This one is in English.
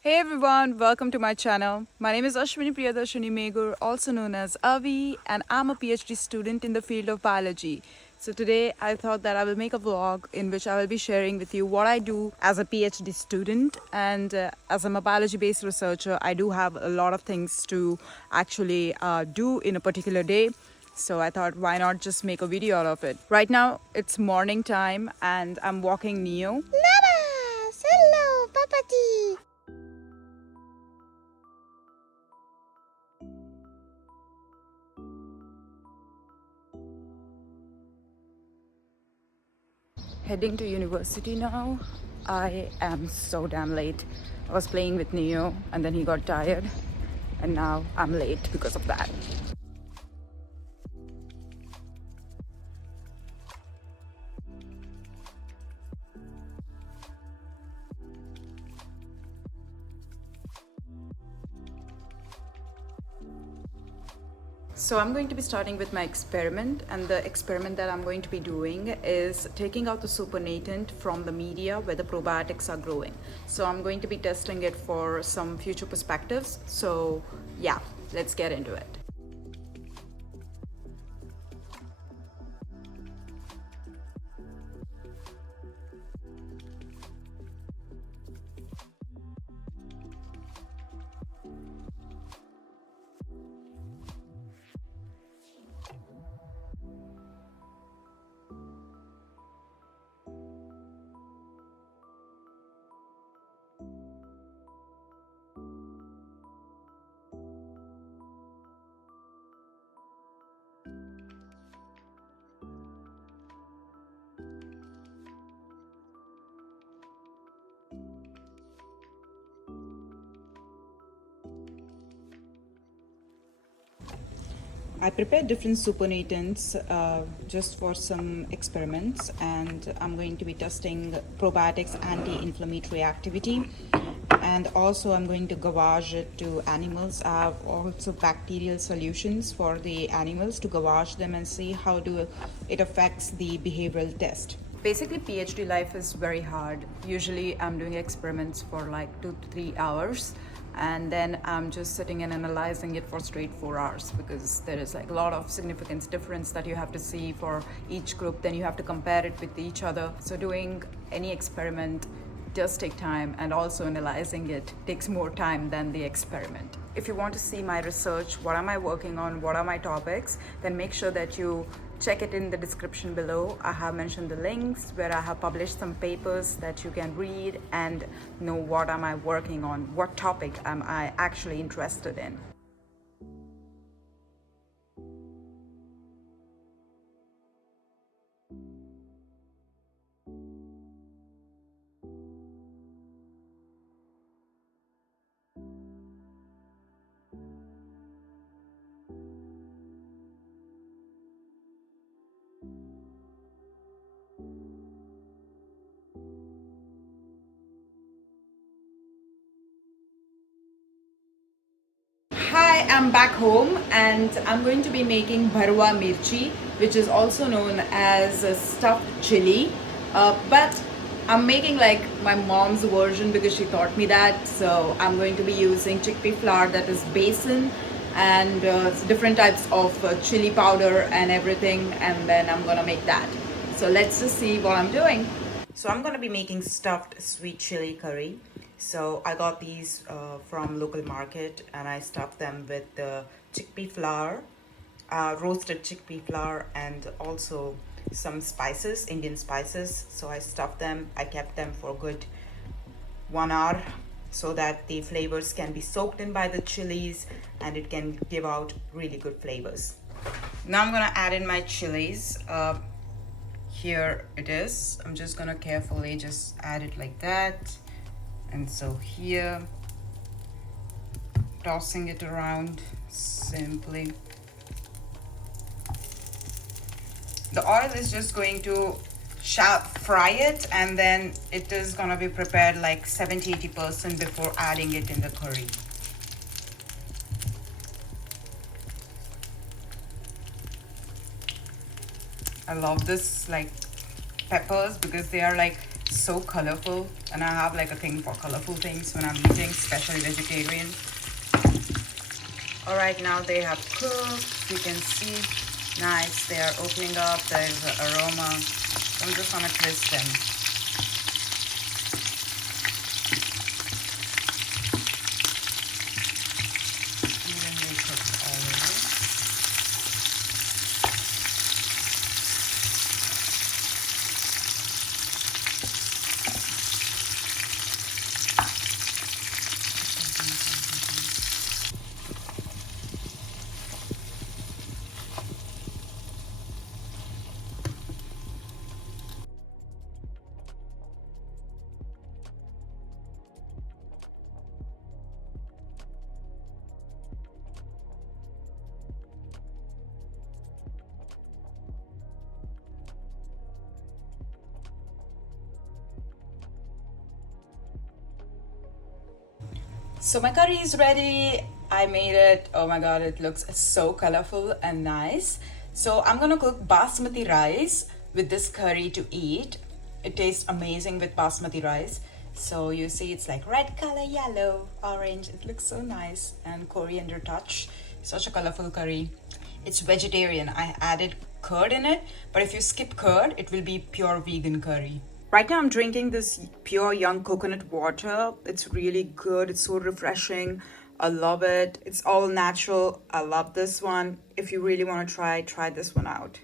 Hey everyone, welcome to my channel. My name is Ashwini Megur, also known as Avi, and I'm a PhD student in the field of biology. So today I thought that I will make a vlog in which I will be sharing with you what I do as a PhD student. And as I'm a biology-based researcher, I do have a lot of things to actually do in a particular day. So I thought, why not just make a video out of it? Right now, it's morning time and I'm walking Neo. Lavas! Hello, Papati! Heading to university now. I am so damn late. I was playing with Neo and then he got tired and now I'm late because of that. So I'm going to be starting with my experiment, and the experiment that I'm going to be doing is taking out the supernatant from the media where the probiotics are growing. So I'm going to be testing it for some future perspectives. So yeah, let's get into it. I prepared different supernatants just for some experiments, and I'm going to be testing probiotics anti-inflammatory activity, and also I'm going to gavage it to animals. I have also bacterial solutions for the animals to gavage them and see how it affects the behavioral test. Basically, PhD life is very hard. Usually I'm doing experiments for like 2 to 3 hours, and then I'm just sitting and analyzing it for straight 4 hours, because there is like a lot of significance difference that you have to see for each group. Then you have to compare it with each other. So doing any experiment does take time, and also analyzing it takes more time than the experiment. If you want to see my research, what am I working on, what are my topics, then make sure that you check it in the description below. I have mentioned the links where I have published some papers that you can read and know what am I working on, what topic am I actually interested in. Hi, I'm back home and I'm going to be making Bharwa mirchi, which is also known as a stuffed chili. But I'm making like my mom's version because she taught me that. So I'm going to be using chickpea flour, that is besan, and different types of chili powder and everything. And then I'm gonna make that. So let's just see what I'm doing. So I'm gonna be making stuffed sweet chili curry. So I got these from local market, and I stuffed them with the chickpea flour, roasted chickpea flour, and also some spices, Indian spices. So I stuffed them, I kept them for good 1 hour so that the flavors can be soaked in by the chilies and it can give out really good flavors. Now I'm gonna add in my chilies. Here it is. I'm just gonna carefully just add it like that. And so here, tossing it around simply. The oil is just going to fry it, and then it is gonna be prepared like 70-80% before adding it in the curry. I love this like peppers because they are like So colorful, and I have like a thing for colorful things when I'm eating, especially vegetarian. All right, now they have cooked. You can see, nice. They are opening up. There's an aroma. I'm just gonna twist them. Evenly cooked all over. So my curry is ready. I made it. Oh my god, it looks so colorful and nice. So I'm gonna cook basmati rice with this curry to eat. It tastes amazing with basmati rice. So you see it's like red color, yellow, orange. It looks so nice, and coriander touch. Such a colorful curry. It's vegetarian. I added curd in it, but if you skip curd, it will be pure vegan curry. Right now I'm drinking this pure young coconut water. It's really good. It's so refreshing. I love it. It's all natural. I love this one. If you really want to try this one out.